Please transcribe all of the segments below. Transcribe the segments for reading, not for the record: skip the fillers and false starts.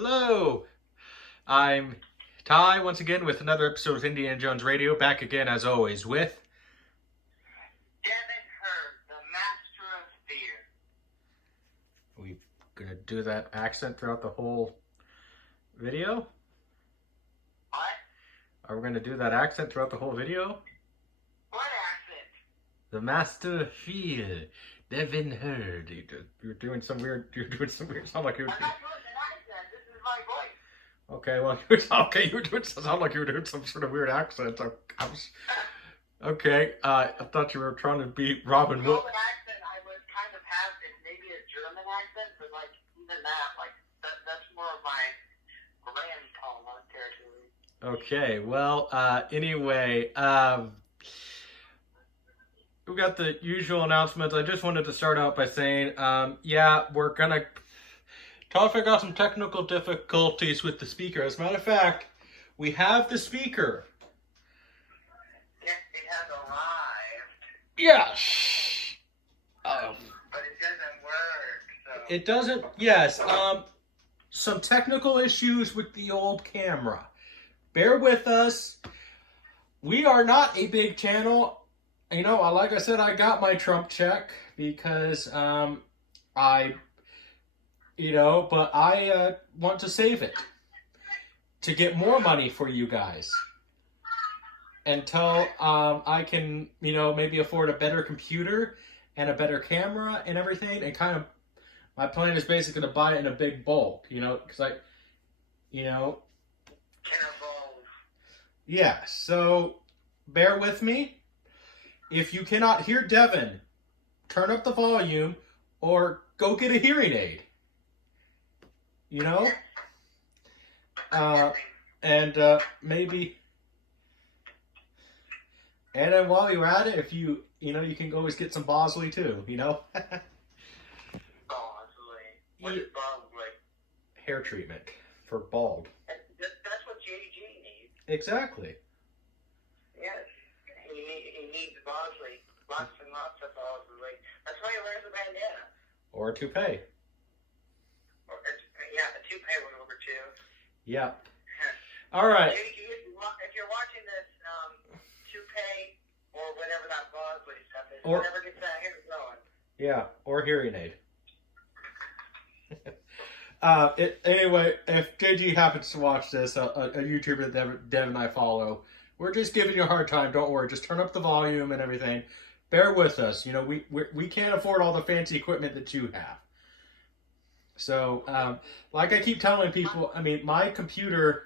Hello, I'm Ty once again with another episode of Indiana Jones Radio. Back again as always with Devin Hurd, the master of fear. we gonna do that accent throughout the whole video. What? Are we gonna do that accent throughout the whole video? What accent? The master of fear, Devin Hurd. You're doing some weird. Sound like you're. I'm not doing an accent. This is my voice. Okay, well, you doing sound like you were doing some sort of weird accent. Okay. I thought you were trying to be Robin Williams. The accent I would kind of have is maybe a German accent, but like even that's more of my grandpa territory. Okay, well, anyway, we got the usual announcements. I just wanted to start out by saying, yeah, we're gonna try to figure out some technical difficulties with the speaker. As a matter of fact, we have the speaker. Yes, it has arrived. Yes. But it doesn't work. So. It doesn't. Yes. Some technical issues with the old camera. Bear with us. We are not a big channel. You know, like I said, I got my Trump check because but I want to save it to get more money for you guys until I can, maybe afford a better computer and a better camera and everything. And kind of, my plan is basically to buy it in a big bulk, because yeah, so bear with me. If you cannot hear Devin, turn up the volume or go get a hearing aid. Maybe. And then while you're at it, if you can always get some Bosley too, Bosley. What is Bosley? Hair treatment for bald. That's what JG needs. Exactly. Yes. He needs Bosley. Lots and lots of Bosley. That's why he wears a bandana. Or a toupee. A toupee would over too. Yeah. All right. If you're watching this, toupee or whatever that Bosley stuff is, or whatever gets that hair growing. Yeah, or hearing aid. Anyway, if JG happens to watch this, a YouTuber that Dev and I follow, we're just giving you a hard time. Don't worry. Just turn up the volume and everything. Bear with us. We can't afford all the fancy equipment that you have. So, like I keep telling people, my computer,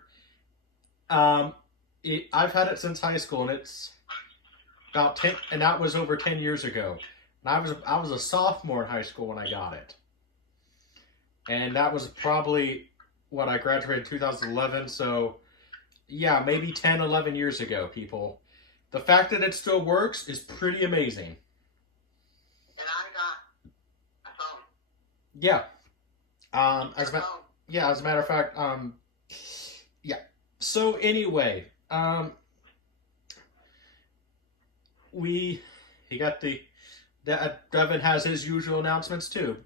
I've had it since high school, and it's about 10, and that was over 10 years ago. And I was a sophomore in high school when I got it. And that was probably what I graduated in 2011. So, yeah, maybe 10, 11 years ago, people. The fact that it still works is pretty amazing. And I got a phone. Yeah. As a matter of fact, yeah. So anyway, Devin has his usual announcements too.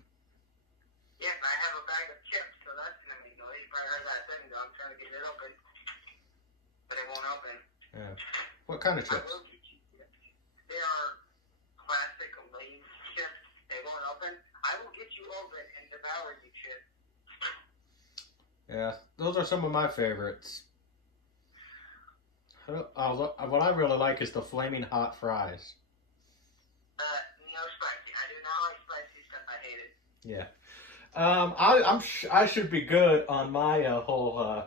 Yes, I have a bag of chips, so that's gonna be good. You probably heard that thing, though. I'm trying to get it open, but it won't open. Yeah. What kind of chips? They are classic Lay's chips. They won't open. I will get you open and devour you chips. Yeah, those are some of my favorites. What I really like is the flaming hot fries. No spicy. I do not like spicy stuff. I hate it. Yeah. I should be good on my whole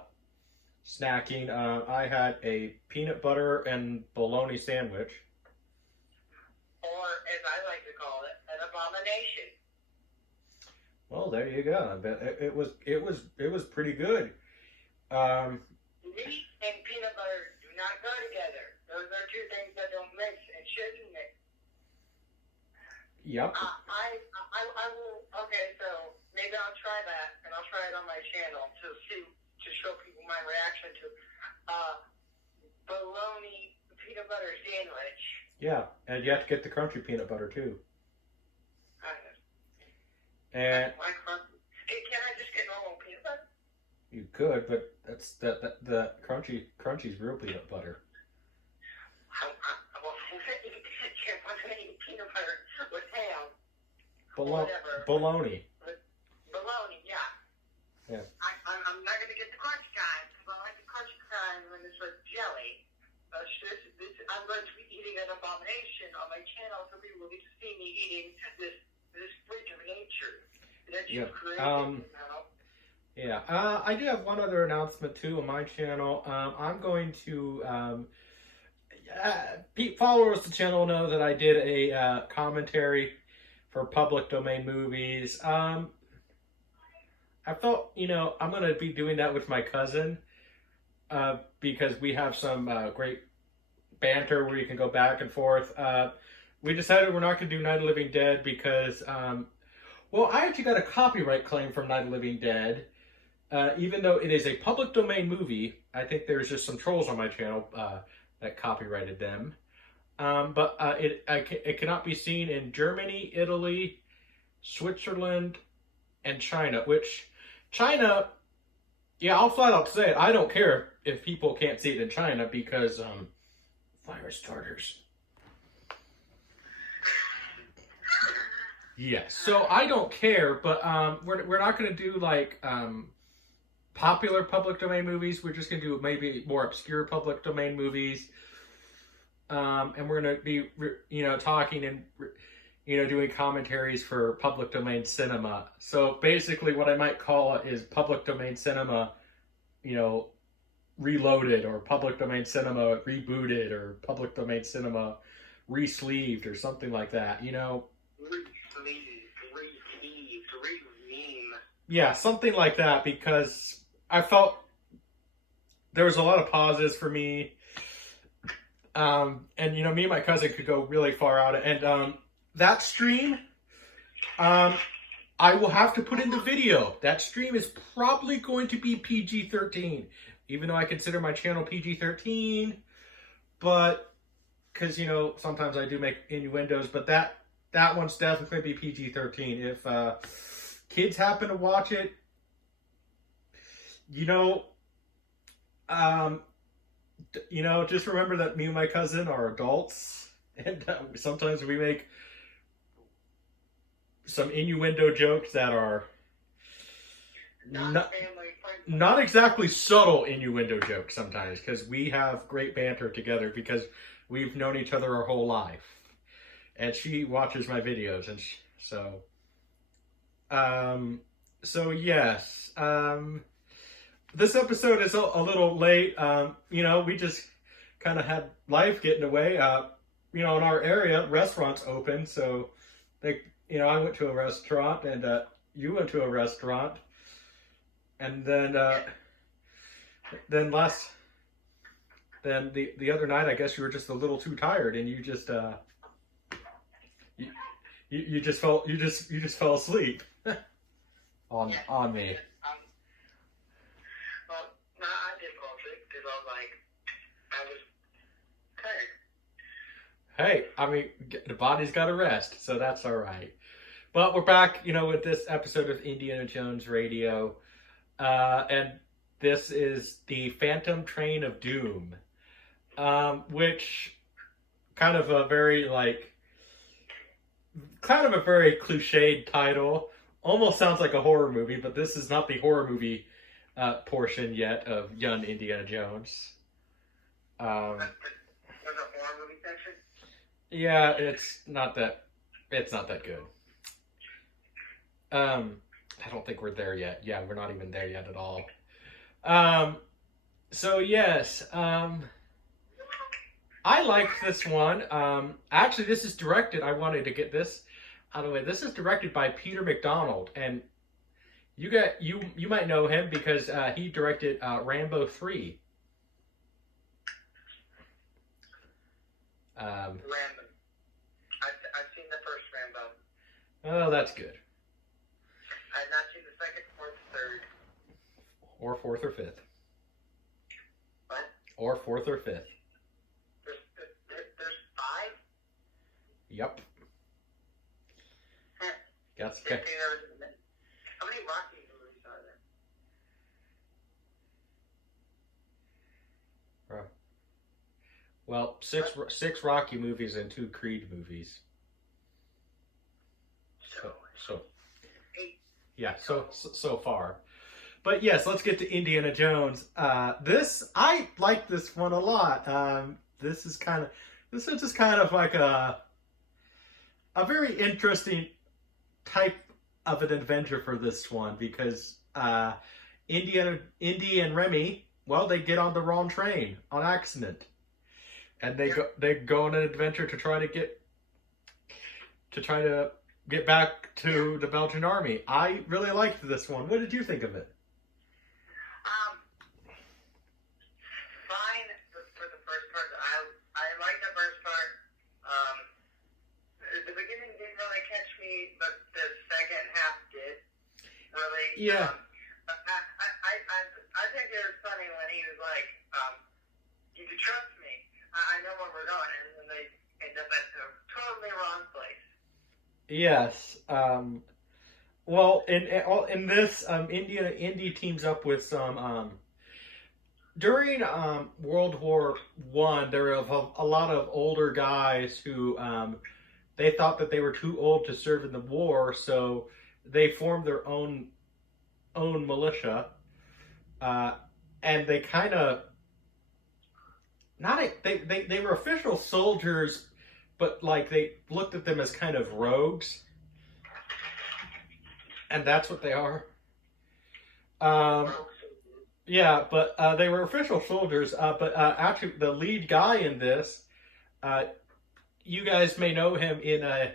snacking. I had a peanut butter and bologna sandwich. Or, as I like to call it, an abomination. Well, there you go. I bet it was pretty good. Meat and peanut butter do not go together. Those are two things that don't mix and shouldn't mix. Yep. I will. Okay, so maybe I'll try that, and I'll try it on my channel to show people my reaction to bologna peanut butter sandwich. Yeah, and you have to get the crunchy peanut butter too. And Hey, can I just get normal peanut butter? You could, but that's the crunchy's real peanut butter. Well, if I'm going to eat peanut butter with ham, Bologna. Bologna, yeah. Yeah. I'm not going to get the crunch kind because I like the crunch kind when it's with jelly. I'm going to be eating an abomination on my channel, so people will get to see me eating this freak of nature that you created. Yeah, I do have one other announcement too on my channel. I'm going to followers of the channel know that I did a commentary for public domain movies. I felt, I'm going to be doing that with my cousin because we have some great banter where you can go back and forth. We decided we're not going to do Night of the Living Dead because, I actually got a copyright claim from Night of the Living Dead. Even though it is a public domain movie, I think there's just some trolls on my channel that copyrighted them. But it cannot be seen in Germany, Italy, Switzerland, and China. Which, China, I'll flat out say it. I don't care if people can't see it in China because fire starters. Yes, so I don't care, but we're not going to do like popular public domain movies. We're just going to do maybe more obscure public domain movies. And we're going to be, talking and, doing commentaries for public domain cinema. So basically what I might call it is public domain cinema, reloaded, or public domain cinema rebooted, or public domain cinema re-sleeved, or something like that, Yeah, something like that, because I felt there was a lot of pauses for me. And, me and my cousin could go really far out. And that stream, I will have to put in the video. That stream is probably going to be PG-13. Even though I consider my channel PG-13. But, because, sometimes I do make innuendos. But that one's definitely going to be PG-13. If kids happen to watch it, just remember that me and my cousin are adults, and sometimes we make some innuendo jokes that are not exactly subtle innuendo jokes sometimes, because we have great banter together because we've known each other our whole life. And she watches my videos, and yes. This episode is a little late. We just kind of had life get in the way. In our area, restaurants open, so I went to a restaurant, and you went to a restaurant, and then the other night, I guess you were just a little too tired, and you just you just fell asleep on me. Hey, the body's got to rest, so that's all right. But we're back, with this episode of Indiana Jones Radio. And this is the Phantom Train of Doom. Which kind of a very, cliched title. Almost sounds like a horror movie, but this is not the horror movie portion yet of Young Indiana Jones. Yeah, it's not that good. I don't think we're there yet. Yeah, we're not even there yet at all. So yes, I like this one. Actually, this is directed. I wanted to get this out of the way. This is directed by Peter McDonald, and you might know him because he directed Rambo 3. Random. I've seen the first Rambo. Oh, that's good. I've not seen the second, fourth, third. Or fourth or fifth. What? Or fourth or fifth. There's 5? Yep. Huh. That's okay. How many Rocky movies are there? Well, six Rocky movies and 2 Creed movies. So yeah, so far. But yes, let's get to Indiana Jones. I like this one a lot. This is just kind of like a very interesting type of an adventure for this one because Indy and Remy, well, they get on the wrong train on accident, and they go on an adventure to try to get back to the Belgian army. I really liked this one. What did you think of it? Fine for the first part. I liked the first part. The beginning didn't really catch me, but the second half did. Really. Yeah. I think it was funny when he was like, "You can trust me. I know where we're going," and then they end up at the totally wrong place. Yes. Well, in this, Indy teams up with some. During World War One, there were a lot of older guys who they thought that they were too old to serve in the war, so they formed their own militia, and they kind of they were official soldiers, but like they looked at them as kind of rogues, and that's what they are. Yeah, but they were official soldiers. But actually, the lead guy in this, you guys may know him in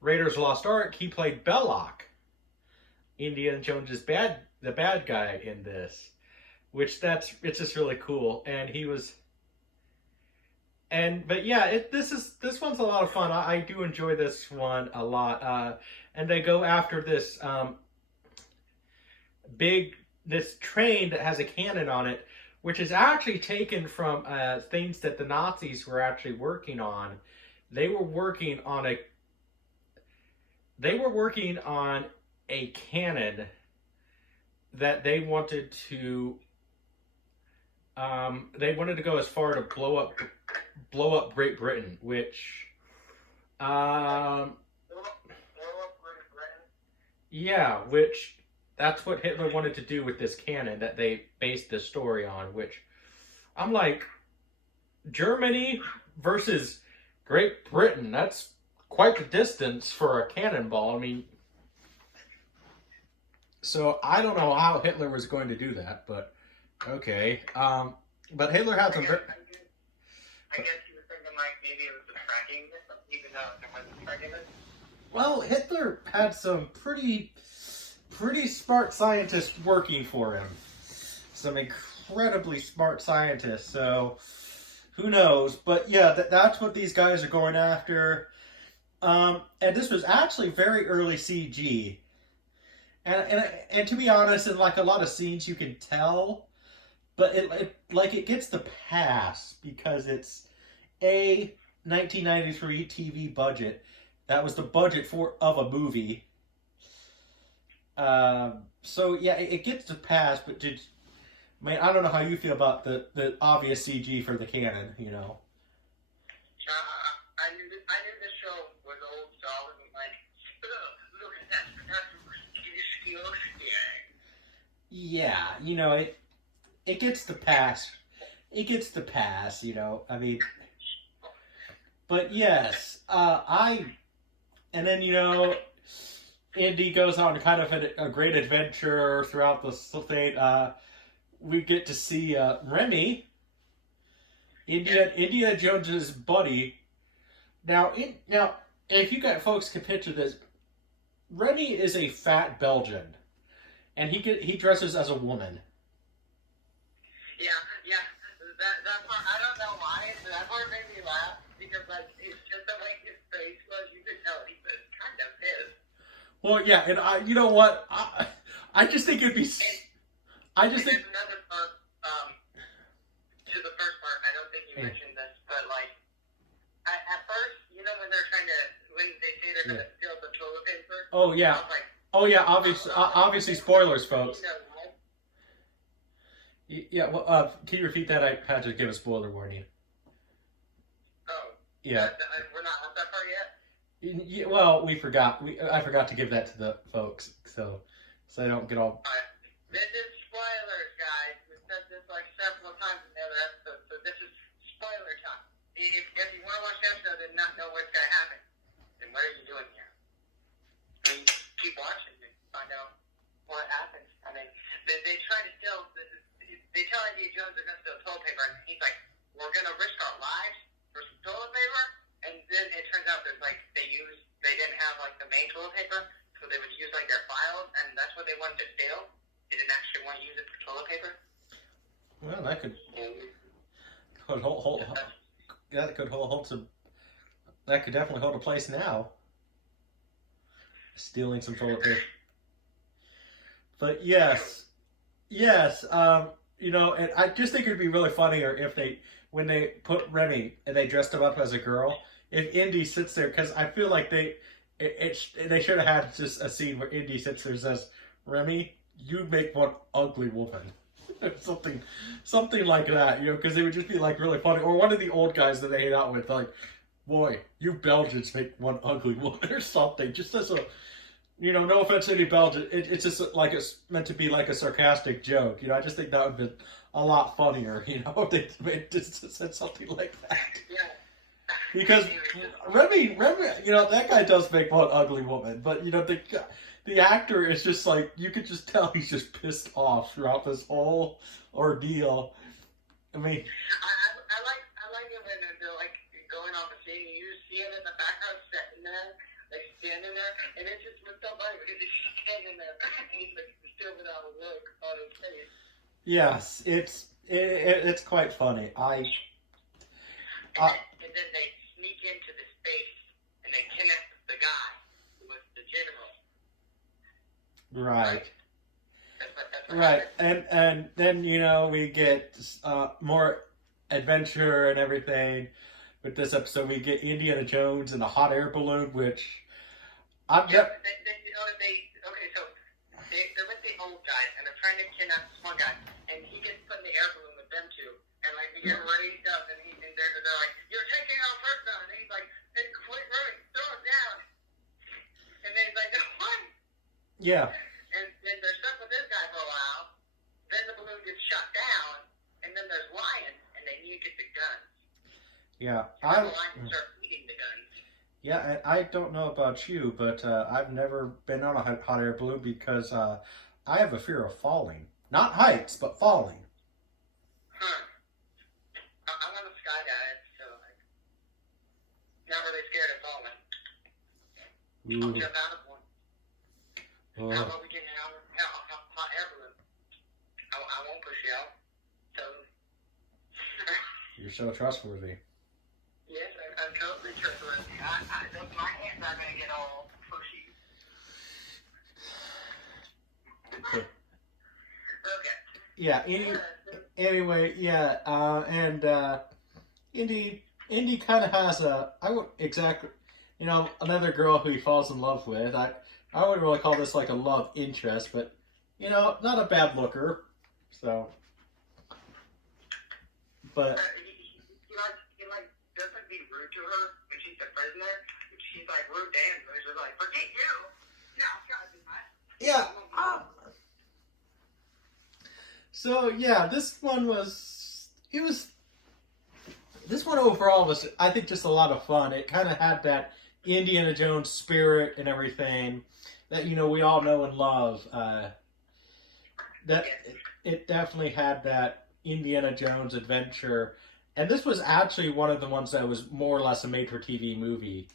Raiders of the Lost Ark. He played Belloc, Indiana Jones's the bad guy in this, which it's just really cool. And he was, but yeah, this one's a lot of fun. I do enjoy this one a lot. And they go after this this train that has a cannon on it, which is actually taken from things that the Nazis were actually working on. They were working on a cannon that they wanted to go as far to blow up Great Britain, which which that's what Hitler wanted to do with this cannon that they based this story on, which I'm like, Germany versus Great Britain, that's quite the distance for a cannonball. I mean, so I don't know how Hitler was going to do that, but okay. But Hitler had some... I guess you were thinking like maybe it was a tracking system, even though there wasn't tracking it. Well, Hitler had some pretty smart scientists working for him. Some incredibly smart scientists. So, who knows? But yeah, that's what these guys are going after. And this was actually very early CG. And to be honest, in like a lot of scenes you can tell, but it gets the pass because it's a 1993 TV budget. That was the budget of a movie. So yeah, it gets to pass, but I don't know how you feel about the obvious CG for the cannon, you know. I knew this show was old, so I wasn't like, look at that, that's yeah, you know, it gets the pass. It gets the pass, you know. I mean, but yes, and then you know. Indy goes on kind of a great adventure throughout the thing. We get to see Remy, Indiana Jones's buddy. Now, if you got folks can picture this, Remy is a fat Belgian, and he dresses as a woman. Yeah. That part, I don't know why. That part made me laugh because like it's just the way his face was. You could tell he was kind of pissed. Well, yeah, and you know what? I just think it'd be. I just think. There's another part to the first part. I don't think you mentioned this, but like at first, you know, when they say they're gonna steal the toilet paper. Oh yeah. I was like, oh yeah. Obviously, spoilers, folks. Yeah, well, can you repeat that? I had to give a spoiler warning. Oh. Yeah. We're not on that part yet? Yeah, well, I forgot to give that to the folks, so they don't get all. This is spoilers, guys. We've said this like several times in the other episodes, so this is spoiler time. If you want to watch the episode and not know what's going to happen, then what are you doing here? I mean, keep watching and find out what happens. I mean, they try to steal. They tell Indiana Jones they're going to steal toilet paper, and he's like, "We're going to risk our lives for some toilet paper." And then it turns out that like they didn't have like the main toilet paper, so they would use like their files, and that's what they wanted to steal. They didn't actually want to use it for toilet paper. Well, that could hold that could hold some. That could definitely hold a place now. Stealing some toilet paper. But yes, and I just think it'd be really funnier if when they put Remy and they dressed him up as a girl, if Indy sits there, because I feel like they should have had just a scene where Indy sits there and says, "Remy, you make one ugly woman." something like that, because they would just be like really funny. Or one of the old guys that they hang out with, like, "Boy, you Belgians make one ugly woman," or something. Just as a, no offense to any Belgian, it's just like it's meant to be like a sarcastic joke. I just think that would have been a lot funnier, if they just said something like that. Yeah. Because Remy, that guy does make one ugly woman, but the actor is just like, you could just tell he's just pissed off throughout this whole ordeal. I mean, I like it when they're like going on the scene. You just see him in the background sitting there, like standing there, and it's just with somebody because he's standing there and he's like still without a look on his face. Yes, it's quite funny. And then they sneak into the space and they kidnap the guy who was the general. Right. That's right. And then we get more adventure and everything. With this episode, we get Indiana Jones in a hot air balloon, which they're with the old guys and they're trying to kidnap the small guy, and he gets put in the air balloon with them two, and like they get raised up, and they're like, "You're taking our person," and he's like, "Hey, quit running, throw him down," and then he's like, "No, what?" Yeah. And then they're stuck with this guy for a while. Then the balloon gets shut down, and then there's lions, and they need to get the guns. Yeah, the lions start eating the guns. Yeah, and I don't know about you, but I've never been on a hot air balloon because I have a fear of falling. Not heights, but falling. Huh. I want to skydive, so like, not really scared of falling. I'll jump out of one. How about we get in a hot air balloon? I won't push you out. So. You're so trustworthy. Yes, I'm totally trustworthy. My hands are going to get all pushy. Okay. Yeah. Anyway, yeah. And Indy kind of has another girl who he falls in love with. I wouldn't really call this like a love interest, but not a bad looker. So, but. Doesn't be rude to her when she's a prisoner. She's like rude to him. She's like, "Forget you." No, God, yeah. So yeah, this one overall was, I think, just a lot of fun. It kind of had that Indiana Jones spirit and everything that we all know and love. It definitely had that Indiana Jones adventure. And this was actually one of the ones that was more or less a made-for-TV movie.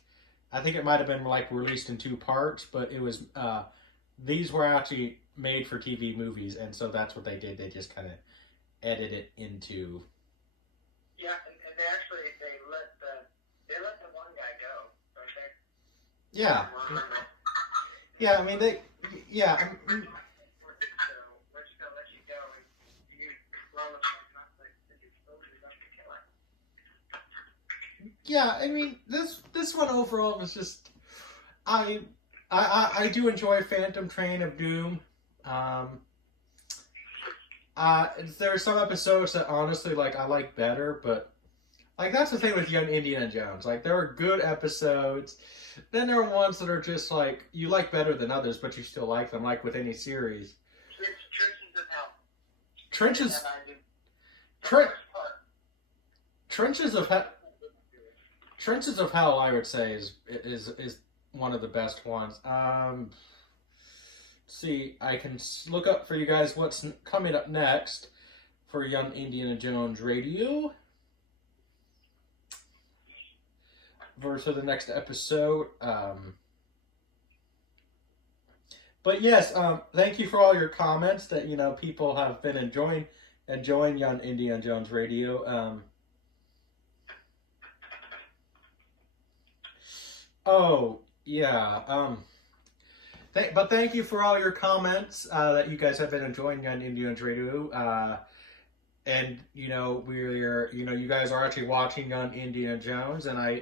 I think it might have been like released in 2 parts, but it was these were actually made-for-TV movies, and so that's what they did. They just kind of edited it into. Yeah, and they actually let the one guy go, don't they? Yeah. Yeah, I mean they. Yeah. Yeah, I mean this one overall was just I do enjoy Phantom Train of Doom. There are some episodes that honestly, like, I like better, but like that's the thing with Young Indiana Jones. Like, there are good episodes. Then there are ones that are just like you like better than others, but you still like them. Like with any series. Trenches of Hell. Trenches. Trenches of Hell. Trenches of Hell, I would say, is one of the best ones. See, I can look up for you guys what's coming up next for Young Indiana Jones Radio. For the next episode. But yes, thank you for all your comments that, people have been enjoying Young Indiana Jones Radio. Oh, yeah. But thank you for all your comments that you guys have been enjoying Young Indians Radio. And, you guys are actually watching Young Indiana Jones. And I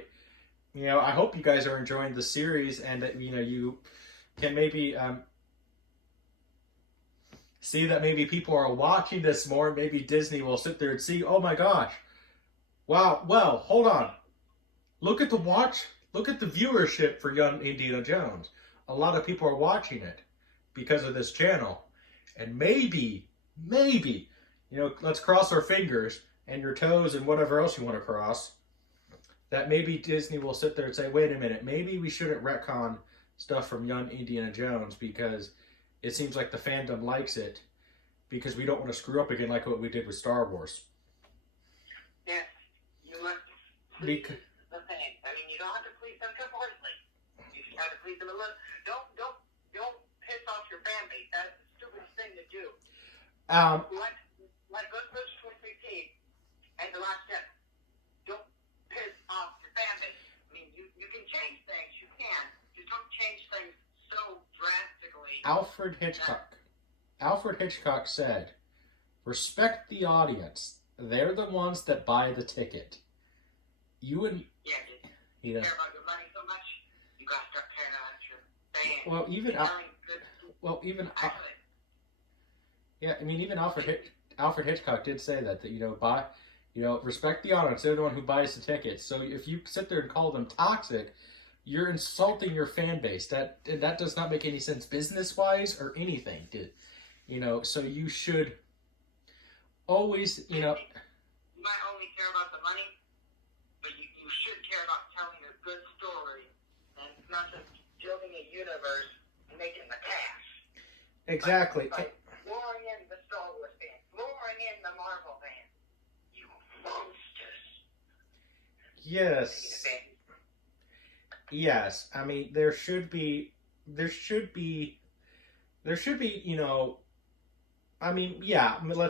hope you guys are enjoying the series and that, you can maybe see that maybe people are watching this more. Maybe Disney will sit there and see, oh my gosh. Wow. Well, hold on. Look at the viewership for Young Indiana Jones. A lot of people are watching it because of this channel. And maybe, let's cross our fingers and your toes and whatever else you want to cross, that maybe Disney will sit there and say, wait a minute, maybe we shouldn't retcon stuff from Young Indiana Jones because it seems like the fandom likes it because we don't want to screw up again like what we did with Star Wars. Yeah, you must please the fan. I mean, you don't have to please them completely. You just have to please them a little. Don't piss off your fan base. That's the stupidest thing to do. Like Ghostbusters 2016 and The Last Jedi. Don't piss off your fan base. I mean, you can change things. You can. Just don't change things so drastically. Alfred Hitchcock said, respect the audience. They're the ones that buy the ticket. You and... Yeah, you care about your money so much, you gotta start caring about your fans. Even Alfred Hitchcock did say that respect the audience. They're the one who buys the tickets. So if you sit there and call them toxic, you're insulting your fan base. That does not make any sense business-wise or anything. So you should always, You might only care about the money, but you should care about telling a good story and not just building a universe and making the cash. Exactly. Like luring in the Star Wars fans, luring in the Marvel fans. You monsters. Yes. Yes. I mean, there should be, let's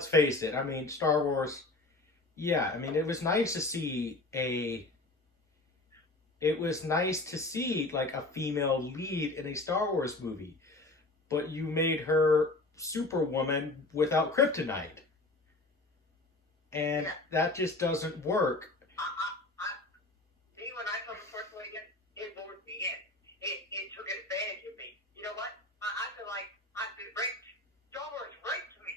face it. I mean, Star Wars, it was nice to see like a female lead in a Star Wars movie, but you made her Superwoman without kryptonite. And that just doesn't work. See, when I saw The Force Awakens, it bored me in. It took advantage of me. You know what? I feel like I've been raped. Star Wars raped me.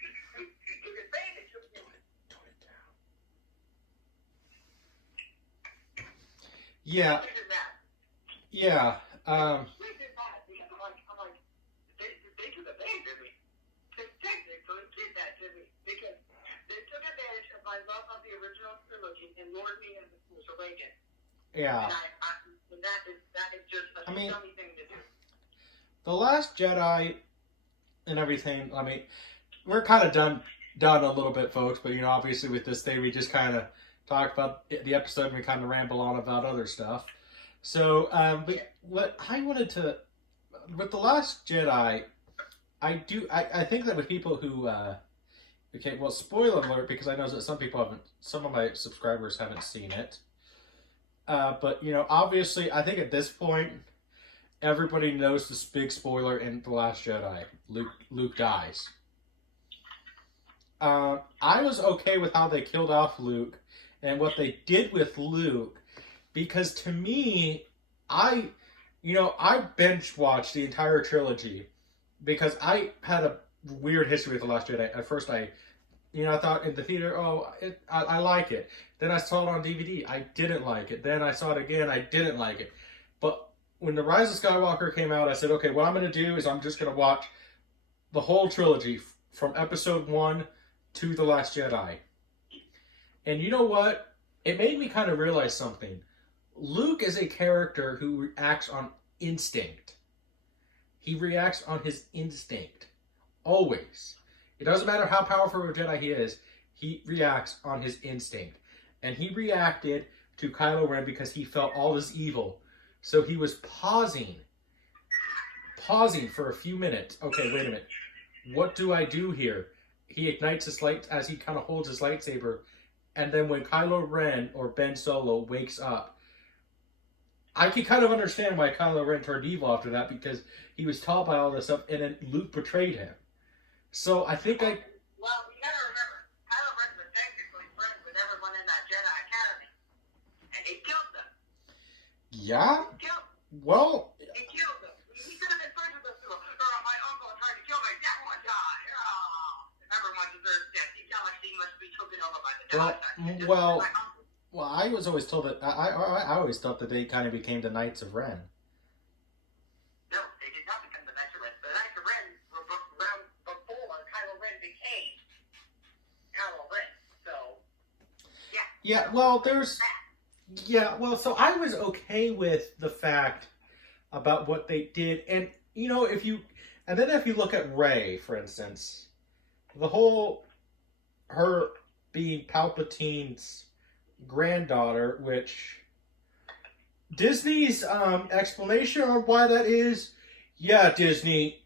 It took advantage of me. Tone it down. Yeah. Yeah. They took advantage of me. They technically did that to me because they took advantage of my love of the original trilogy and lured me into The Force Awakens. Yeah. And that is just a dummy thing to do. The Last Jedi and everything, we're kind of done a little bit, folks, but, obviously with this thing, we just kind of talk about the episode and we kind of ramble on about other stuff. So, what I wanted to, with The Last Jedi, I think that with people who, spoiler alert, because I know that some of my subscribers haven't seen it. But, obviously, I think at this point, everybody knows this big spoiler in The Last Jedi. Luke dies. I was okay with how they killed off Luke and what they did with Luke, because to me, I binge watched the entire trilogy because I had weird history with The Last Jedi. At first, I thought in the theater, I like it. Then I saw it on DVD. I didn't like it. Then I saw it again. I didn't like it. But when The Rise of Skywalker came out, I said, okay, what I'm going to do is I'm just going to watch the whole trilogy from Episode 1 to The Last Jedi. And you know what? It made me kind of realize something. Luke is a character who reacts on instinct. He reacts on his instinct. Always. It doesn't matter how powerful a Jedi he is, he reacts on his instinct. And he reacted to Kylo Ren because he felt all this evil. So he was pausing for a few minutes. Okay, wait a minute. What do I do here? He ignites his light as he kind of holds his lightsaber. And then when Kylo Ren or Ben Solo wakes up, I can kind of understand why Kylo Ren turned evil after that, because he was taught by all this stuff, and then Luke betrayed him. So I think Well, you gotta remember, Kylo Ren was technically friends with everyone in that Jedi Academy, and he killed them. Yeah? Well... He killed them. He could have been friends with us, or my uncle tried to kill my dad one time. Everyone deserves death. You galaxy must be taken over by the Jedi. Well, I was always told that, I always thought that they kind of became the Knights of Ren. No, they did not become the Knights of Ren. The Knights of Ren were before Kylo Ren became Kylo Ren. So, yeah. Yeah, so I was okay with the fact about what they did. And, if you look at Rey, for instance, the whole, her being Palpatine's granddaughter, which Disney's explanation on why that is, Disney,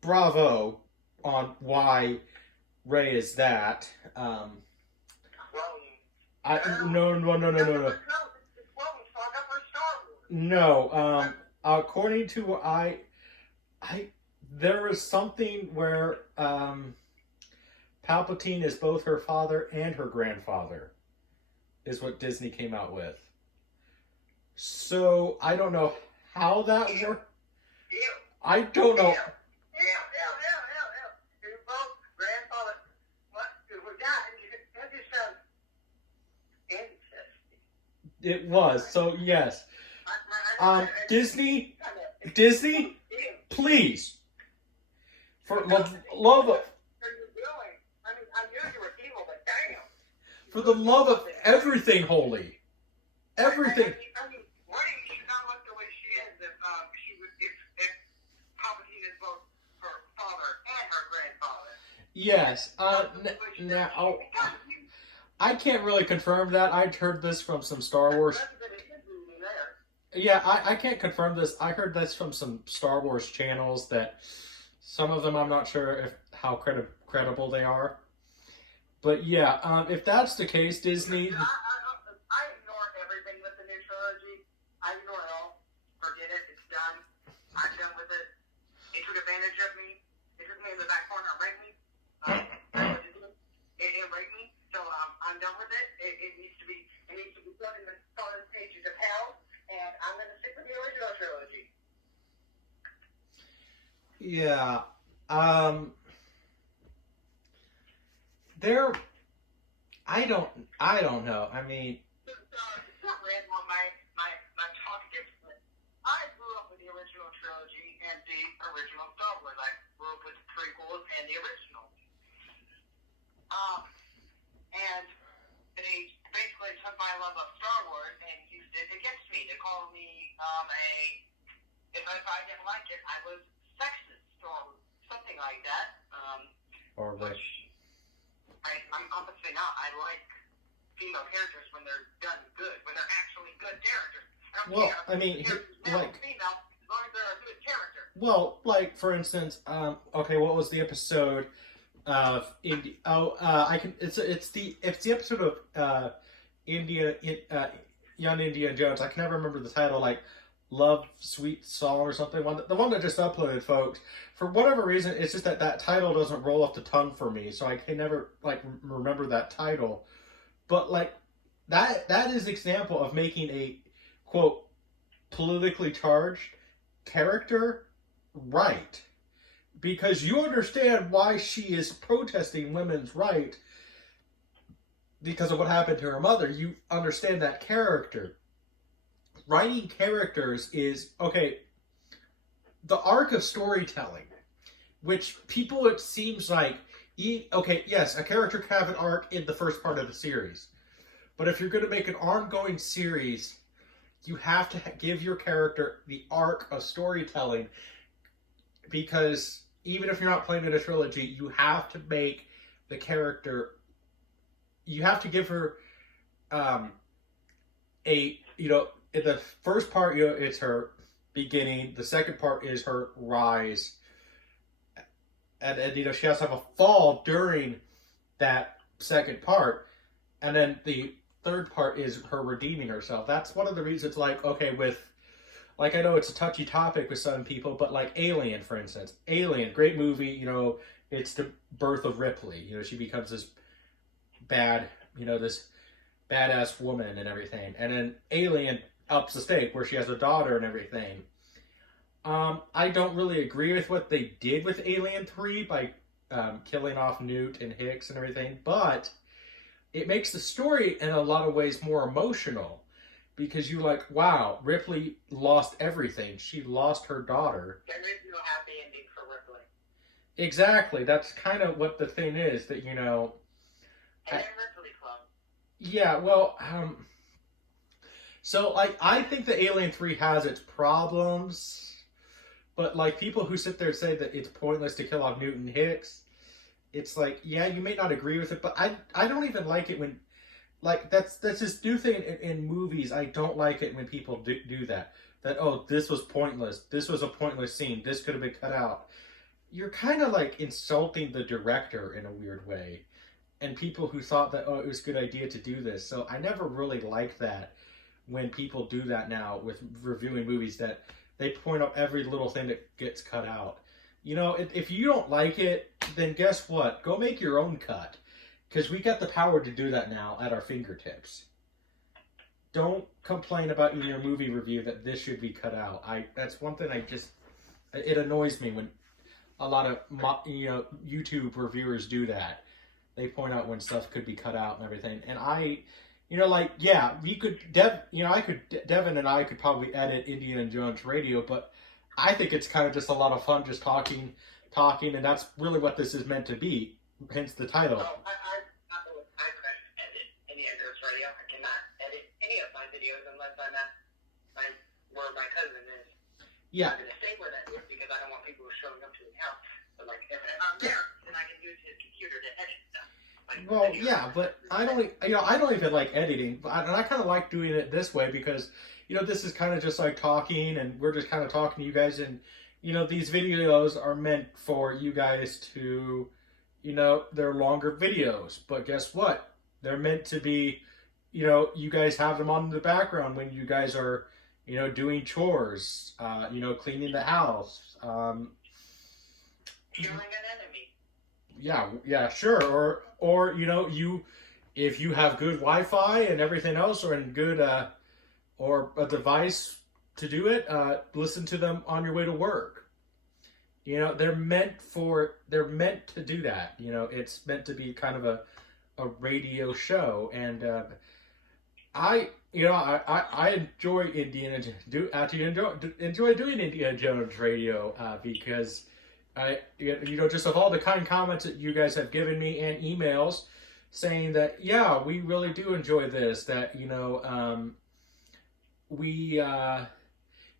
bravo on why Rey is that. No, according to there is something where Palpatine is both her father and her grandfather, is what Disney came out with. So I don't know how that worked. I don't know. It was. So yes. Disney, please, for love of, for the love of everything holy, everything. I mean, why did she not look the way she is if Palpatine is both her father and her grandfather? Yes. Now, I can't really confirm that. I'd heard this from some Star Wars. Yeah, I can't confirm this. I heard this from some Star Wars channels that some of them I'm not sure how credible they are. But yeah, if that's the case, Disney. I ignore everything with the new trilogy. I ignore it all. Forget it. It's done. I'm done with it. It took advantage of me. It took me in the back corner and raped me. It raped me. So I'm done with it. It needs to be done in the solid pages of hell. And I'm going to stick with the original trilogy. Yeah. I don't know. I mean, it's not random on my talkative. I grew up with the original trilogy and the original Star Wars. I grew up with the prequels and the original. And they basically took my love of Star Wars and used it against me. They called me if I didn't like it, I was sexist or something like that. Which I'm obviously not. I like female characters when they're done good, when they're actually good characters. Well, I mean, like, female, as long as they're a good character. Well, like for instance, okay, what was the episode of India? It's the episode of Young Indiana Jones. I can never remember the title. Like Love, Sweet Song or something. The one that just uploaded, folks. For whatever reason, it's just that title doesn't roll off the tongue for me, so I can never remember that title. But that is an example of making a quote politically charged character right. because you understand why she is protesting women's right because of what happened to her mother. You understand that character. Writing characters is, okay, the arc of storytelling, which people, it seems like, okay, yes, a character can have an arc in the first part of the series. But if you're going to make an ongoing series, you have to give your character the arc of storytelling, because even if you're not playing in a trilogy, you have to make the character, you have to give her in the first part, it's her beginning. The second part is her rise. And she has to have a fall during that second part. And then the third part is her redeeming herself. That's one of the reasons, like, okay, I know it's a touchy topic with some people, but like Alien, for instance. Alien, great movie, it's the birth of Ripley. She becomes this this badass woman and everything. And then Alien ups the stake where she has a daughter and everything. I don't really agree with what they did with Alien 3 by killing off Newt and Hicks and everything, but it makes the story in a lot of ways more emotional, because you're like, wow, Ripley lost everything. She lost her daughter. There is no happy ending for Ripley. Exactly. That's kind of what the thing is, that, And then Ripley Club. Yeah, well, so, like, I think that Alien 3 has its problems, but, like, people who sit there and say that it's pointless to kill off Newt and Hicks, it's like, yeah, you may not agree with it, but I don't even like it when, like, that's this new thing in movies. I don't like it when people do that. That, oh, this was pointless. This was a pointless scene. This could have been cut out. You're kind of, like, insulting the director in a weird way, and people who thought that, oh, it was a good idea to do this. So I never really liked that when people do that now with reviewing movies, that they point out every little thing that gets cut out. If you don't like it, then guess what? Go make your own cut. Because we got the power to do that now at our fingertips. Don't complain about in your movie review that this should be cut out. That's one thing it annoys me when a lot of YouTube reviewers do that. They point out when stuff could be cut out and everything. And we could, Devin and I could probably edit Indiana Jones Radio, but I think it's kind of just a lot of fun just talking, and that's really what this is meant to be, hence the title. Oh, I couldn't edit Indiana Jones Radio. I cannot edit any of my videos unless I'm at where my cousin is. Yeah. I'm going to stay where that is because I don't want people showing up to the house. But, like, if I'm there, then I can use his computer to edit stuff. Well, yeah, but I don't even like editing, and I kind of like doing it this way because, this is kind of just like talking, and we're just kind of talking to you guys, and, these videos are meant for you guys to, they're longer videos, but guess what? They're meant to be, you guys have them on in the background when you guys are, doing chores, cleaning the house, killing an enemy. Yeah, sure. Or if you have good Wi-Fi and everything else, or in good or a device to do it, listen to them on your way to work. They're meant to do that. It's meant to be kind of a radio show, and I enjoy enjoy doing Indiana Jones Radio because just of all the kind comments that you guys have given me and emails saying that, yeah, we really do enjoy this, that,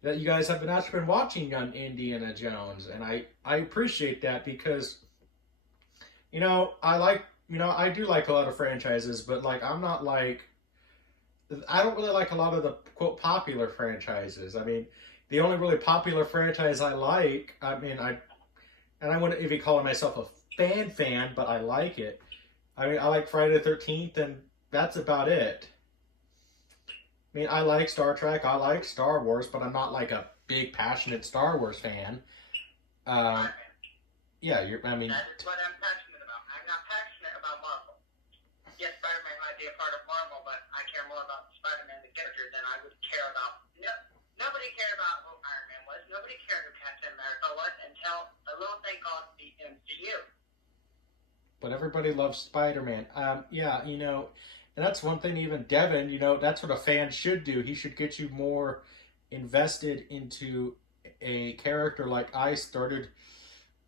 that you guys have actually been watching on Indiana Jones. And I appreciate that because, I do like a lot of franchises, but like, I don't really like a lot of the quote popular franchises. I mean, the only really popular franchise I like, and I wouldn't even call myself a fan, but I like it. I mean, I like Friday the 13th, and that's about it. I mean, I like Star Trek, I like Star Wars, but I'm not like a big, passionate Star Wars fan. Yeah, That is what I'm passionate about. I'm not passionate about Marvel. Yes, Spider-Man might be a part of Marvel, but I care more about Spider-Man the character than I would care about. Nobody cared about who Iron Man was. Nobody cared who Captain America what? Until a little thing called the MCU. But everybody loves Spider-Man. Yeah, you know, and that's one thing even Devin, you know, that's what a fan should do. He should get you more invested into a character like I started.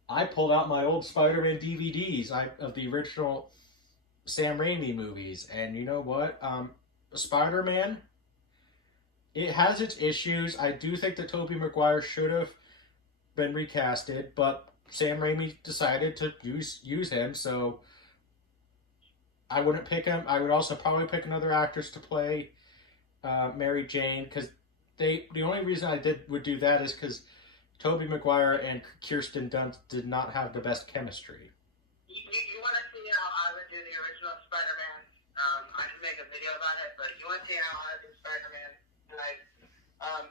I pulled out my old Spider-Man DVDs of the original Sam Raimi movies. And you know what? Spider-Man, it has its issues. I do think that Tobey Maguire should have been recasted, but Sam Raimi decided to use him, so I wouldn't pick him. I would also probably pick another actress to play Mary Jane, because the only reason I would do that is because Tobey Maguire and Kirsten Dunst did not have the best chemistry. You want to see how I would do the original Spider-Man? I can make a video about it, but you want to see how I do Spider-Man? Like,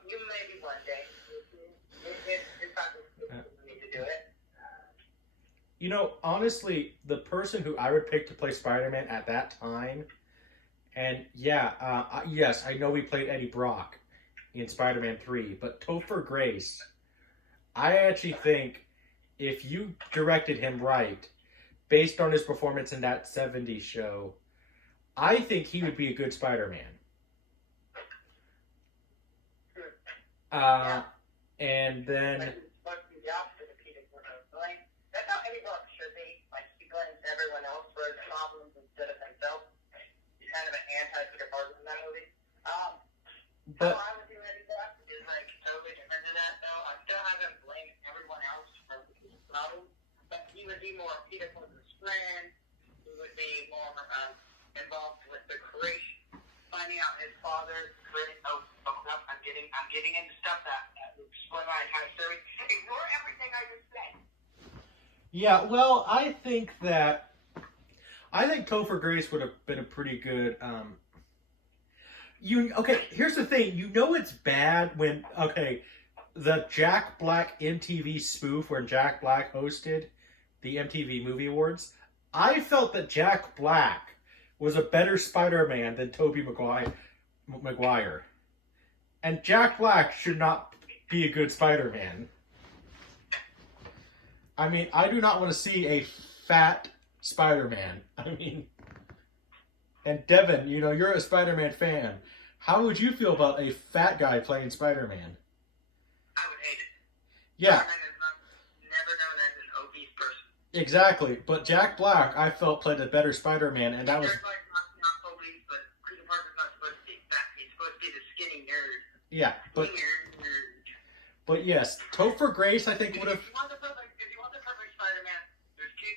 you maybe one day. It's not need to do it. You know, honestly, the person who I would pick to play Spider-Man at that time, and yeah, yes, I know we played Eddie Brock in Spider-Man 3, but Topher Grace, I actually think if you directed him right, based on his performance in that 70s show, I think he would be a good Spider-Man. And then... That's how Eddie Brock should be. Like, he blames everyone else for his problems instead of himself. He's kind of an anti-Peter Parker in that movie. But how I would do Eddie Brock is, like, totally different to that, though. I still have him blame everyone else for his problems, but he would be more Peter Parker's friend. He would be more involved with the creation, finding out his father's creation. I'm getting into stuff that will explain my entire story. Ignore everything I just said. yeah, well, I think Topher Grace would have been a pretty good. Okay? Here's the thing. You know it's bad when the Jack Black MTV spoof where Jack Black hosted the MTV Movie Awards. I felt that Jack Black was a better Spider-Man than Tobey Maguire. And Jack Black should not be a good Spider-Man. I mean, I do not want to see a fat Spider-Man. I mean, and Devin, you know, you're a Spider-Man fan. How would you feel about a fat guy playing Spider-Man? I would hate it. Yeah. Spider-Man is never known as an obese person. Exactly. But Jack Black, I felt, played a better Spider-Man, and that was... Jack Black's not obese, but Peter Parker's not supposed to be fat. He's supposed to be the skinny nerd. Yeah, but... Nerd. But yes, Topher Grace, I think, would have... If you want the perfect Spider-Man, there's two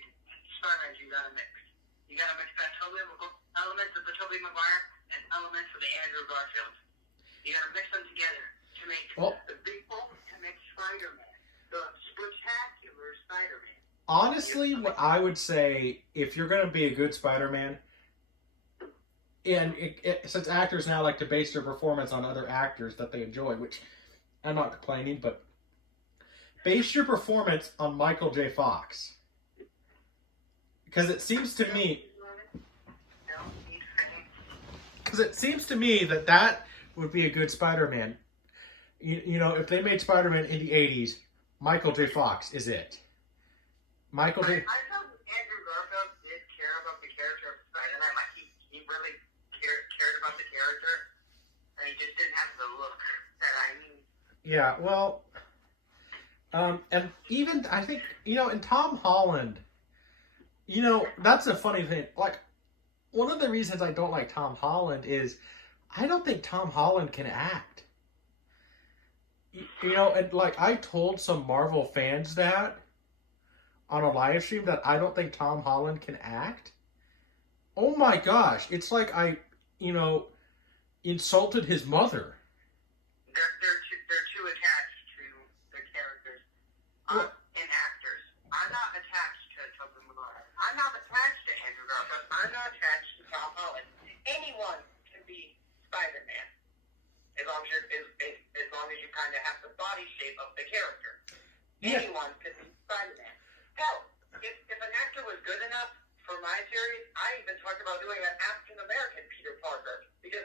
Spider-Mans you gotta mix. You gotta mix that elements of the Tobey Maguire and elements of the Andrew Garfield. You gotta mix them together to make the big ultimate Spider-Man. The spectacular Spider-Man. Honestly, what I would say, if you're going to be a good Spider-Man, and since actors now like to base their performance on other actors that they enjoy, which I'm not complaining, but base your performance on Michael J. Fox. Because it seems to me... that would be a good Spider-Man. You know, if they made Spider-Man in the 80s, Michael J. Fox is it. I thought Andrew Garfield did care about the character of Spider-Man. Like, he really cared about the character, and he just didn't have the look that I need. Yeah, well, and even, I think, you know, in Tom Holland, you know, that's a funny thing. Like, one of the reasons I don't like Tom Holland is I don't think Tom Holland can act. You know, and like, I told some Marvel fans that on a live stream that I don't think Tom Holland can act. Oh my gosh, it's like I, you know, insulted his mother. They're too attached to the characters and actors. I'm not attached to Tobey Maguire. I'm not attached to Andrew Garfield. I'm not attached to Tom Holland. Anyone can be Spider-Man as long as you kind of have the body shape of the character. Yeah. Anyone can be Spider-Man. Hell, if an actor was good enough for my series, I even talked about doing an African-American Peter Parker. Because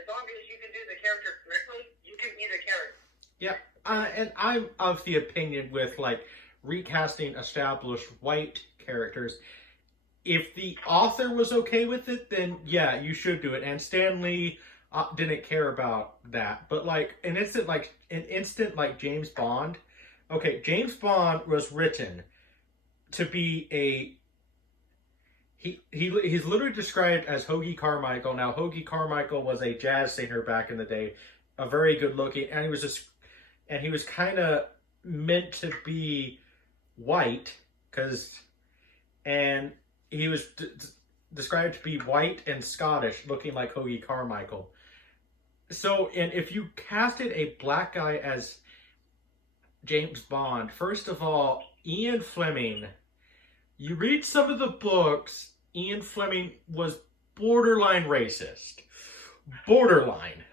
as long as you can do the character correctly, you can be the character. Yeah. And I'm of the opinion with like recasting established white characters. If the author was okay with it, then yeah, you should do it. And Stan Lee didn't care about that. But like an instant like James Bond. Okay, James Bond was written to be a he's literally described as Hoagie Carmichael. Now, Hoagie Carmichael was a jazz singer back in the day, a very good looking, and he was kind of meant to be white and he was described to be white and Scottish, looking like Hoagie Carmichael. So, and if you casted a black guy as James Bond, first of all, Ian Fleming. You read some of the books, Ian Fleming was borderline racist. Borderline.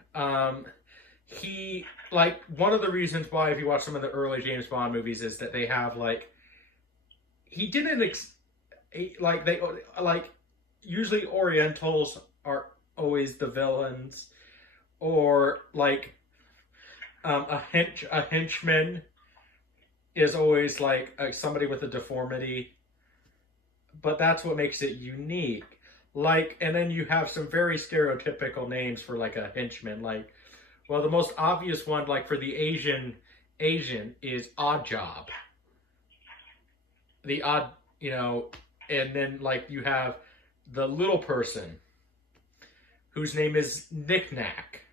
He, like, one of the reasons why, if you watch some of the early James Bond movies, is that they have, like, he didn't, usually Orientals are always the villains, or, like, a henchman is always, like, somebody with a deformity. But that's what makes it unique. Like, and then you have some very stereotypical names for like a henchman. Like, well, the most obvious one, like for the Asian is Odd Job. The odd, and then like you have the little person whose name is Knick Knack.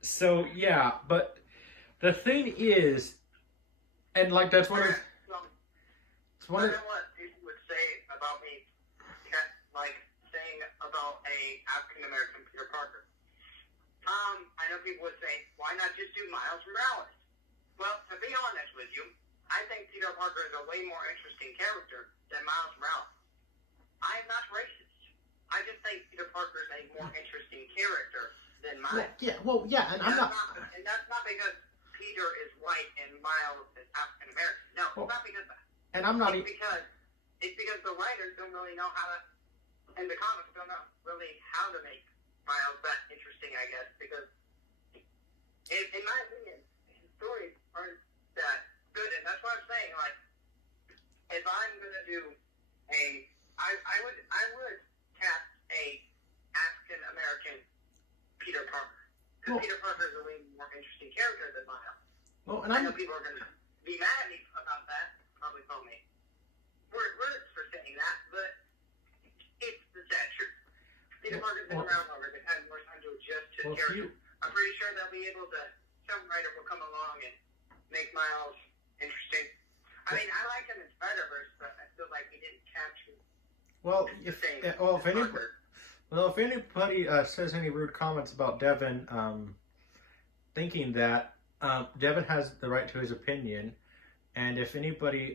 So yeah, but the thing is, and like that's one of I don't know what people would say about me, like saying about a African American Peter Parker. I know people would say, why not just do Miles Morales? Well, to be honest with you, I think Peter Parker is a way more interesting character than Miles Morales. I'm not racist. I just think Peter Parker is a more interesting character than Miles. And I'm not. And that's not because Peter is white and Miles is African American. No, it's not because of that. And I'm not it's because the writers don't really know how to, and the comics don't know really how to make Miles that interesting, I guess, because in my opinion, his stories aren't that good, and that's what I'm saying. Like, if I'm gonna do I would cast a African American Peter Parker, because Peter Parker is a way more interesting character than Miles. Well, and I know people are gonna be mad at me about that. Probably call me words for saying that, but it's the sad truth. Peter Parker's been around longer. They've had more time to adjust to the character. I'm pretty sure they'll be able to. Some writer will come along and make Miles interesting. I mean, I like him in Spider-Verse, but I feel like he didn't capture. If anybody says any rude comments about Devin, thinking that Devin has the right to his opinion. And if anybody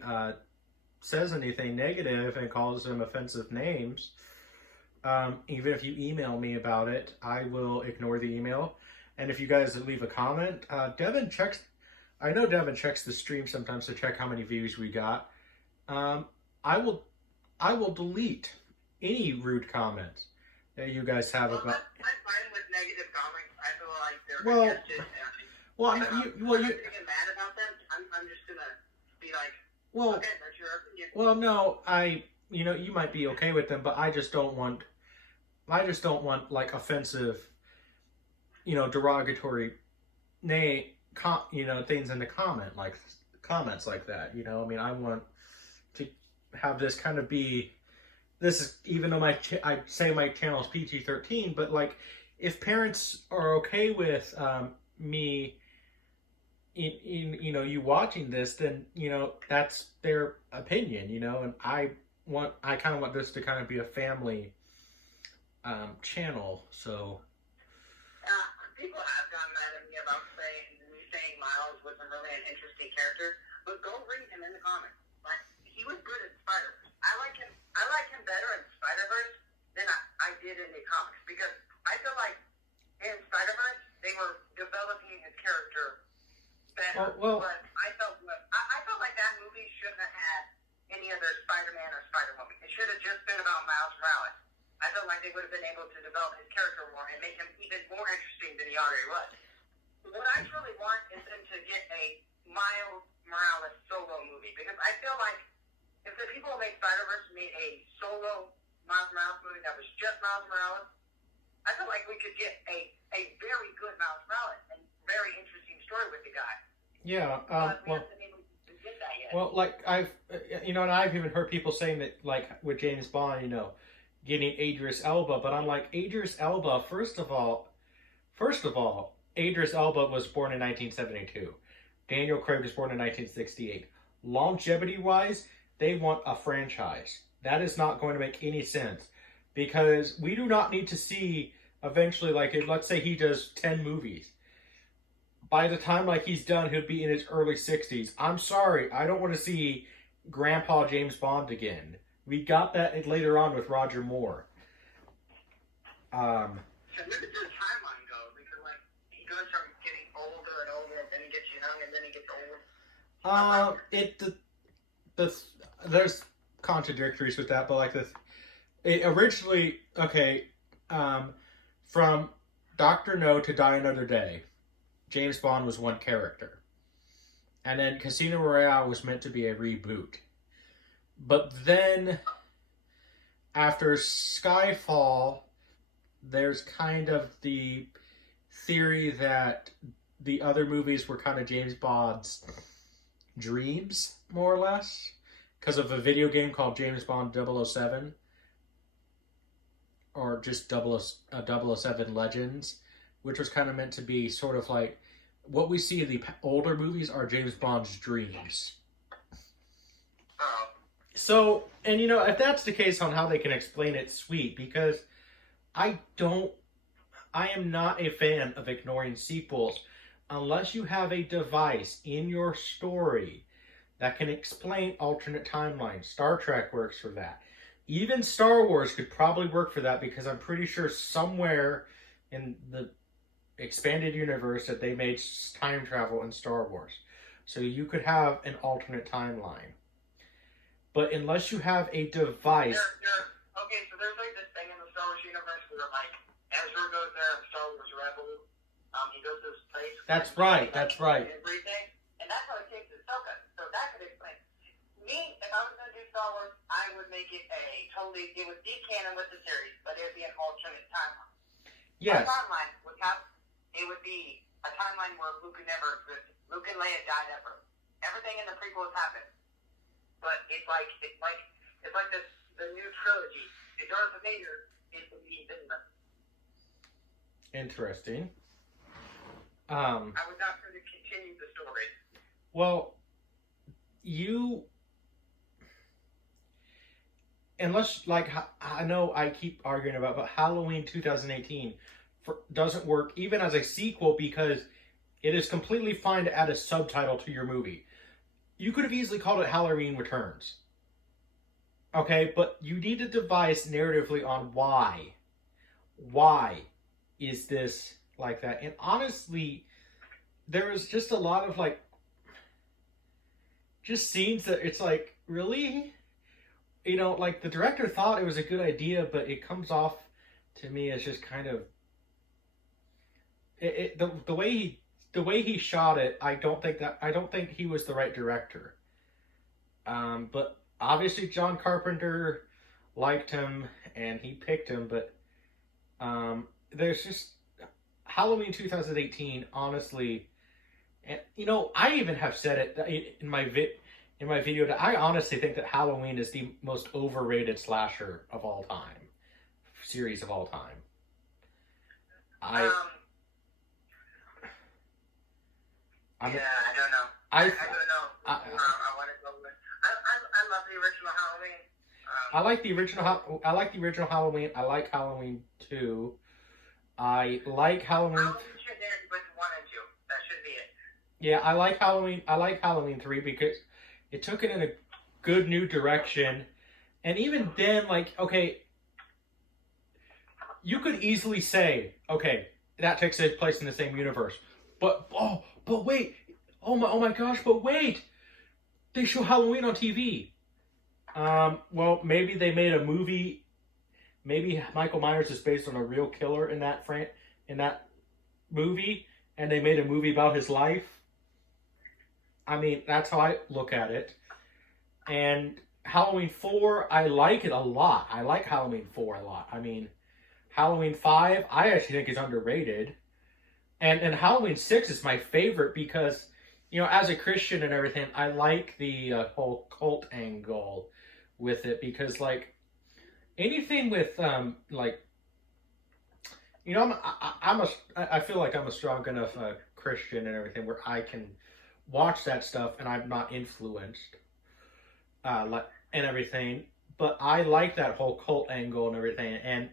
says anything negative and calls them offensive names, even if you email me about it, I will ignore the email. And if you guys leave a comment, Devin checks. I know Devin checks the stream sometimes to check how many views we got. I will delete any rude comments that you guys have about. I'm fine with negative comments. I feel like they're against it. I'm not gonna get mad about them. I'm just gonna be like, okay, that's your opinion. Well, no, you might be okay with them, but I just don't want like offensive, derogatory things in the comments like that. I mean, I want to have this kind of be. This is, even though I say my channel is PG-13, but like, if parents are okay with me. You watching this, then that's their opinion, and I kind of want this to kind of be a family channel. So people have gotten mad at me about saying Miles wasn't really an interesting character, but go read him in the comics. Like, he was good in Spider-Verse. I like him better in Spider-Verse than I did in the comics, because I feel like in Spider-Verse they were developing his character better. But I felt like that movie shouldn't have had any other Spider-Man or Spider-Woman. It should have just been about Miles Morales. I felt like they would have been able to develop his character more and make him even more interesting than he already was. what I truly want is them to get a Miles Morales solo movie, because I feel like if the people who make Spider-Verse made a solo Miles Morales movie that was just Miles Morales, I feel like we could get a very good Miles Morales and very interesting story with the guy. Yeah. But we haven't been able to get that yet. Well, like and I've even heard people saying that, like with James Bond, getting Idris Elba, but I'm like, Idris Elba. First of all, Idris Elba was born in 1972. Daniel Craig was born in 1968. Longevity-wise, they want a franchise. That is not going to make any sense, because we do not need to see eventually, like, let's say he does 10 movies. By the time, like, he's done, he'll be in his early 60s. I'm sorry, I don't want to see Grandpa James Bond again. We got that later on with Roger Moore. So where does his timeline go? Because, like, he goes from getting older and older, and then he gets young, and then he gets old. There's contradictories with that, but like it originally, from Dr. No to Die Another Day, James Bond was one character. And then Casino Royale was meant to be a reboot. But then, after Skyfall, there's kind of the theory that the other movies were kind of James Bond's dreams, more or less, because of a video game called James Bond 007, or just 007 Legends, which was kind of meant to be sort of like what we see in the older movies are James Bond's dreams. So, and if that's the case on how they can explain it, sweet, because I am not a fan of ignoring sequels unless you have a device in your story that can explain alternate timelines. Star Trek works for that. Even Star Wars could probably work for that, because I'm pretty sure somewhere in the expanded universe that they made time travel in Star Wars. So you could have an alternate timeline. But unless you have a device... Okay, so there's like this thing in the Star Wars universe where, like, Ezra goes there in Star Wars Rebels. He goes to this place... That's right. Everything. And that's how it takes Ahsoka. So that could explain. Me, if I was going to do Star Wars, I would make it it would be canon with the series, but it would be an alternate timeline. Yes. My timeline would have, it would be a timeline where Luke never existed. Luke and Leia died ever. Everything in the prequels happened. But it's like this, the new trilogy. The Darth Vader is the lead villain. Interesting. I would not really continue the story. Well, unless, like, I know I keep arguing about, but Halloween 2018 doesn't work even as a sequel, because it is completely fine to add a subtitle to your movie. You could have easily called it Halloween Returns. Okay, but you need a device narratively on why. Why is this like that? And honestly, there was just a lot of, like, just scenes that it's like, really? Like, the director thought it was a good idea, but it comes off to me as just kind of... The way he shot it, I don't think he was the right director. But obviously John Carpenter liked him and he picked him, but there's just Halloween 2018, honestly, and I even have said it in my video that I honestly think that Halloween is the most overrated slasher of all time, series of all time. I don't know. I don't know. I want to go with. I love the original Halloween. I like the original Halloween. I like Halloween 2. I like Halloween. Halloween should end with 1 and 2. That should be it. Yeah, I like Halloween. I like Halloween 3 because it took it in a good new direction. And even then, like, okay, you could easily say, okay, that takes place in the same universe. But wait, oh my gosh, but wait, they show Halloween on TV. Well, maybe they made a movie. Maybe Michael Myers is based on a real killer in that movie, and they made a movie about his life. I mean, that's how I look at it. And Halloween 4, I like it a lot. I like Halloween 4 a lot. I mean, Halloween 5, I actually think is underrated. And Halloween 6 is my favorite because, as a Christian and everything, I like the whole cult angle with it because, like, anything with, I feel like I'm a strong enough Christian and everything where I can watch that stuff and I'm not influenced, and everything. But I like that whole cult angle and everything. And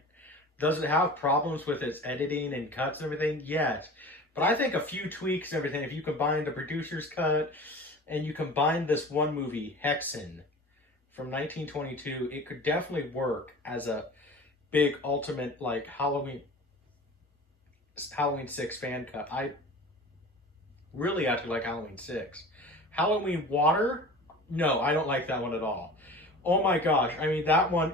does it have problems with its editing and cuts and everything? Yes. But I think a few tweaks and everything, if you combine the producer's cut and you combine this one movie, Hexen, from 1922, it could definitely work as a big ultimate, like, Halloween 6 fan cut. I really actually like Halloween 6. Halloween Water, no, I don't like that one at all. Oh my gosh, I mean, that one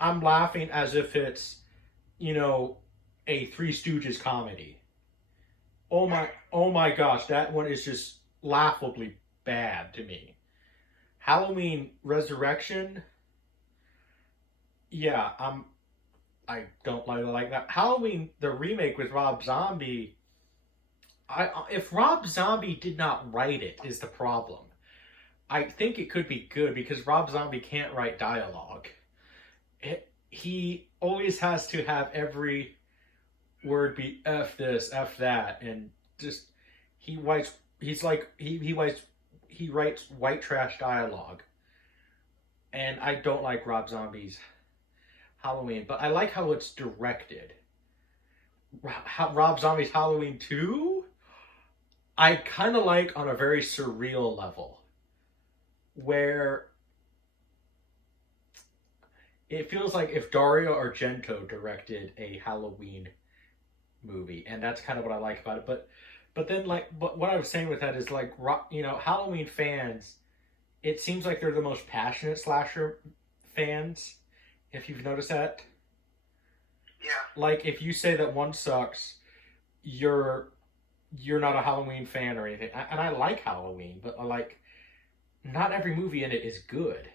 I'm laughing as if it's, a Three Stooges comedy. Oh my gosh, that one is just laughably bad to me. Halloween Resurrection, yeah, I don't like that. Halloween, the remake with Rob Zombie, if Rob Zombie did not write it is the problem. I think it could be good because Rob Zombie can't write dialogue. He always has to have every word be F this, F that, and just he writes white trash dialogue. And I don't like Rob Zombie's Halloween, but I like how it's directed. Rob Zombie's Halloween 2, I kind of like on a very surreal level, where it feels like if Dario Argento directed a Halloween movie, and that's kind of what I like about it. But what I was saying with that is, like, Halloween fans, it seems like they're the most passionate slasher fans. If you've noticed that, yeah. Like, if you say that one sucks, you're not a Halloween fan or anything. And I like Halloween, but not every movie in it is good.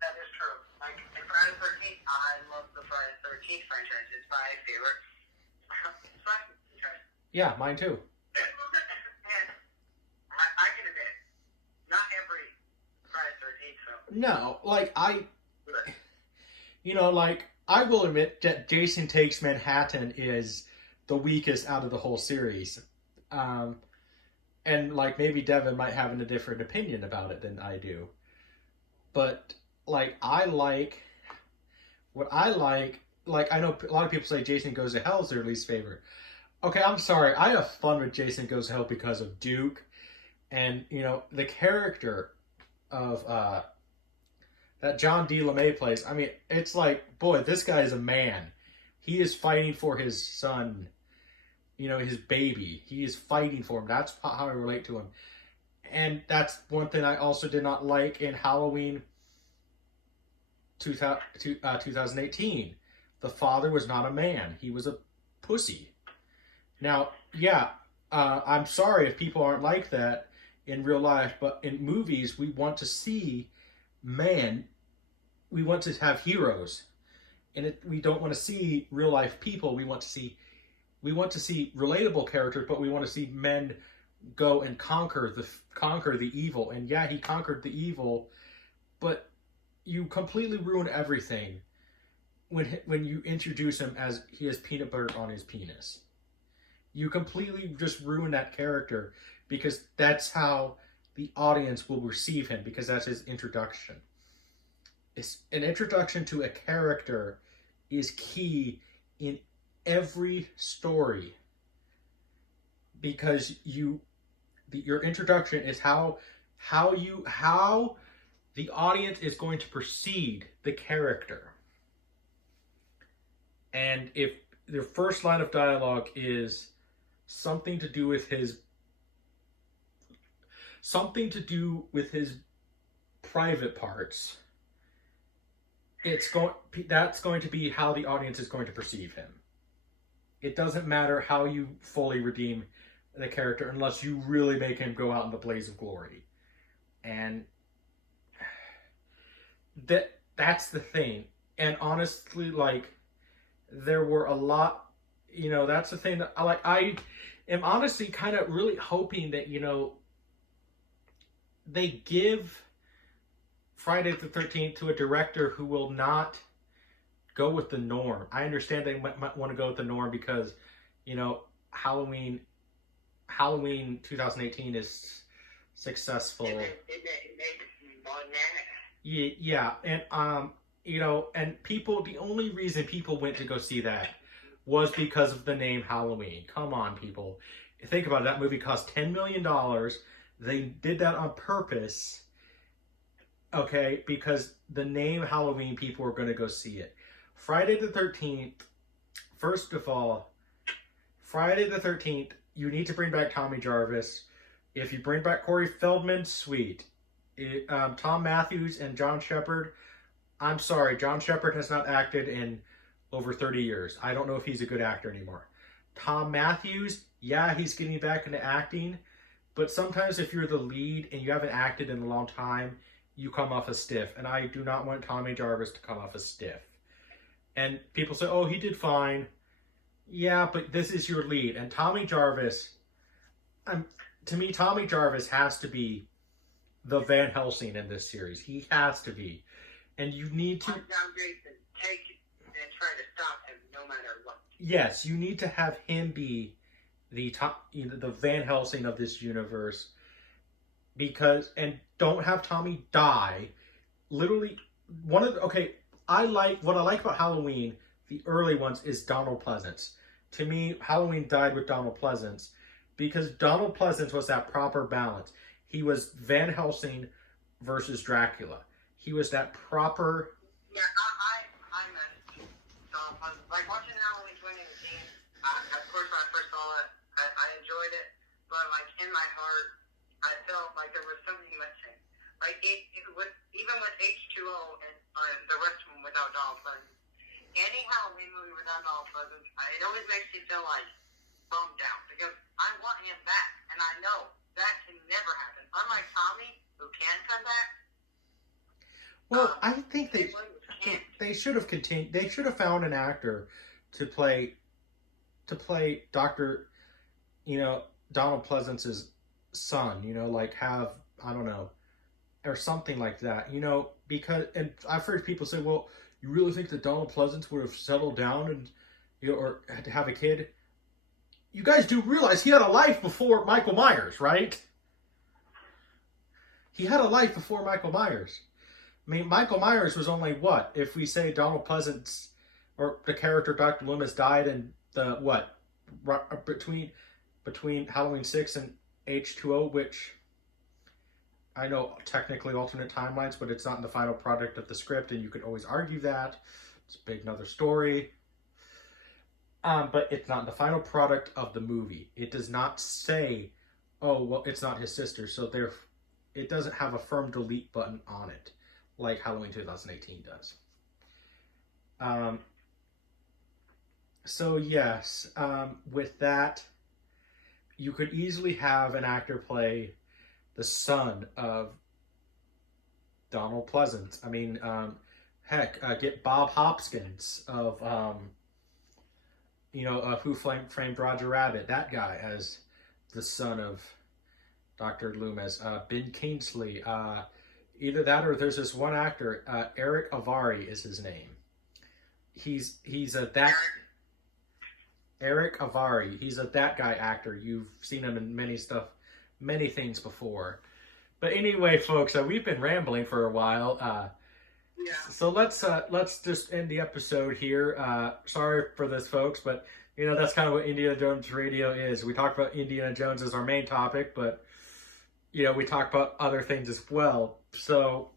That is true. Like, in Friday the 13th, I love the Friday the 13th franchise. It's my favorite franchise. Yeah, mine too. And I can admit, not every Friday the 13th film. No, I will admit that Jason Takes Manhattan is the weakest out of the whole series. And, maybe Devin might have a different opinion about it than I do. But, I like I know a lot of people say Jason Goes to Hell is their least favorite. Okay, I'm sorry. I have fun with Jason Goes to Hell because of Duke. And, the character of, that John D. LeMay plays. I mean, it's like, boy, this guy is a man. He is fighting for his son, his baby. He is fighting for him. That's how I relate to him. And that's one thing I also did not like in Halloween 2018. The father was not a man. He was a pussy. Now, yeah, I'm sorry if people aren't like that in real life, but in movies, we want to see men. We want to have heroes, and we don't want to see real life people. We want to see relatable characters, but we want to see men go and conquer the evil. And yeah, he conquered the evil, but you completely ruin everything when you introduce him as he has peanut butter on his penis. You completely just ruin that character because that's how the audience will receive him, because that's his introduction. An introduction to a character is key in every story, because your introduction is how the audience is going to perceive the character. And if their first line of dialogue is something to do with his private parts, that's going to be how the audience is going to perceive him. it doesn't matter how you fully redeem the character unless you really make him go out in the blaze of glory. And that's the thing. And honestly, like, there were a lot, that's the thing that I am honestly kind of really hoping that, they give Friday the 13th to a director who will not go with the norm. I understand they might want to go with the norm because, Halloween 2018 is successful. Yeah, and and people, the only reason people went to go see that was because of the name Halloween. Come on, people. Think about it. That movie cost $10 million. They did that on purpose, okay, because the name Halloween, people were going to go see it. Friday the 13th, first of all, Friday the 13th, you need to bring back Tommy Jarvis. If you bring back Corey Feldman, sweet. Tom Matthews and John Shepard, I'm sorry, John Shepard has not acted in over 30 years. I don't know if he's a good actor anymore. Tom Matthews, yeah, he's getting back into acting, but sometimes if you're the lead and you haven't acted in a long time, you come off as stiff, and I do not want Tommy Jarvis to come off as stiff. And people say, oh, he did fine. Yeah, but this is your lead. And Tommy Jarvis, to me, Tommy Jarvis has to be the Van Helsing in this series. He has to be. And you need to... I'm down Jason. Take it and try to stop him no matter what. Yes, you need to have him be the Van Helsing of this universe. Because, and don't have Tommy die. Literally, what I like about Halloween, the early ones, is Donald Pleasance. To me, Halloween died with Donald Pleasance because Donald Pleasance was that proper balance. He was Van Helsing versus Dracula. He was that proper... Yeah, I meant Donald Pleasance. Like, watching Halloween 2018, of course, when I first saw it, I enjoyed it, but, like, in my heart, I felt like there was something missing. Like, even with H2O and the rest of them without Donald Pleasance, any Halloween movie without Donald Pleasance, it always makes me feel, like, bummed out. Because I want him back, and I know that can never happen. Unlike Tommy, who can come back. Well, I think they should have continued. They should have found an actor to play Dr. Donald Pleasance's son, like have, I don't know, or something like that, because, and I've heard people say, well, you really think that Donald Pleasance would have settled down and, or had to have a kid? You guys do realize he had a life before Michael Myers, right? He had a life before Michael Myers. I mean, Michael Myers was only what? If we say Donald Pleasance, or the character Dr. Loomis died in the, what? Between Halloween 6 and H2O, which I know technically alternate timelines, but it's not in the final product of the script, and you could always argue that. It's a big another story. But it's not the final product of the movie. It does not say, oh, well, it's not his sister, so it doesn't have a firm delete button on it, like Halloween 2018 does. So yes, with that, you could easily have an actor play the son of Donald Pleasance. I mean, get Bob Hopkins of, Who Framed Roger Rabbit, that guy as the son of Dr. Loomis. Ben Kingsley, either that or there's this one actor, Eric Avari is his name. Eric Avari. He's a that guy actor. You've seen him in many things before. But anyway, folks, we've been rambling for a while. Yeah. So let's just end the episode here. Sorry for this, folks, but that's kind of what Indiana Jones Radio is. We talk about Indiana Jones as our main topic, but we talk about other things as well. So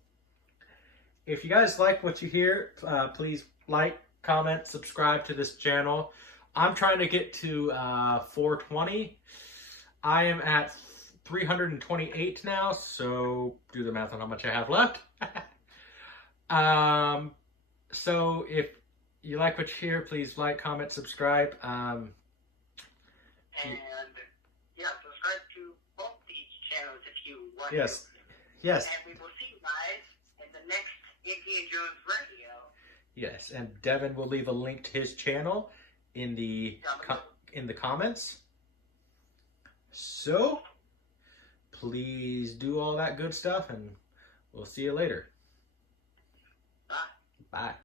if you guys like what you hear, please like, comment, subscribe to this channel. I'm trying to get to 420. I am at 328 now, so do the math on how much I have left. So if you like what you hear, please like, comment, subscribe. And yeah, subscribe to both these channels if you want Yes. to. Yes. And we will see you guys in the next Indiana Jones Radio. Yes, and Devin will leave a link to his channel in the comments. So, please do all that good stuff, and we'll see you later. Bye. Bye.